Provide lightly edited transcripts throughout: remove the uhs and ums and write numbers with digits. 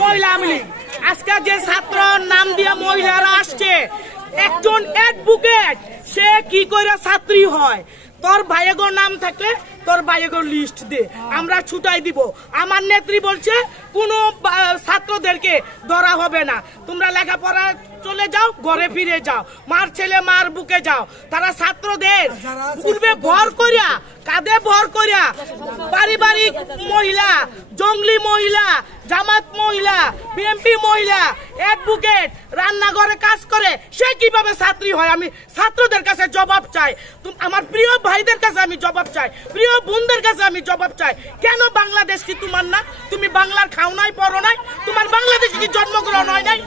মহিলা আওয়ামী লীগ আজকে যে ছাত্র নাম দিয়ে মহিলারা আসছে, একজন অ্যাডভোকেট সে কি করে ছাত্রী হয়? তোর ভাইয়েগোর নাম থাকলে তোর ভাইয়েগোর লিস্ট দে, আমরা ছুটাই দিব। আমার নেত্রী বলছে কোন ছাত্রদেরকে ধরা হবে না, তোমরা লেখাপড়া চলে যাও, ঘরে ফিরে যাও, মার ছেলে মার বুকে যাও। তারা ছাত্রদের পূর্বে ভর করিয়া, কাঁধে ভর করিয়া পারিবারিক মহিলা, জঙ্গলি মহিলা, জামাত মহিলা, বিএনপি মহিলা, অ্যাডভোকেট রান্নাঘরে কাজ করে, সে কিভাবে ছাত্রী হয়? আমি ছাত্রদের কাছে জবাব চাই, আমার প্রিয় ভাইদের কাছে আমি জবাব চাই, প্রিয় বোনদের কাছে আমি জবাব চাই। কেন বাংলাদেশ কি তোমার না? তুমি বাংলার খাও নাই, পড়ো নাই, তোমার বাংলাদেশে কি জন্মগ্রহণ হয় নাই?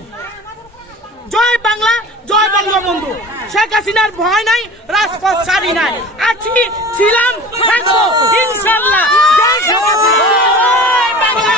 জয় বাংলা, জয় বঙ্গবন্ধু। শেখ হাসিনার ভয় নাই, রাজপথ ছাড়ি নাই, আছি, ছিলাম, থাকবো ইনশাআল্লাহ। জয় বাংলা।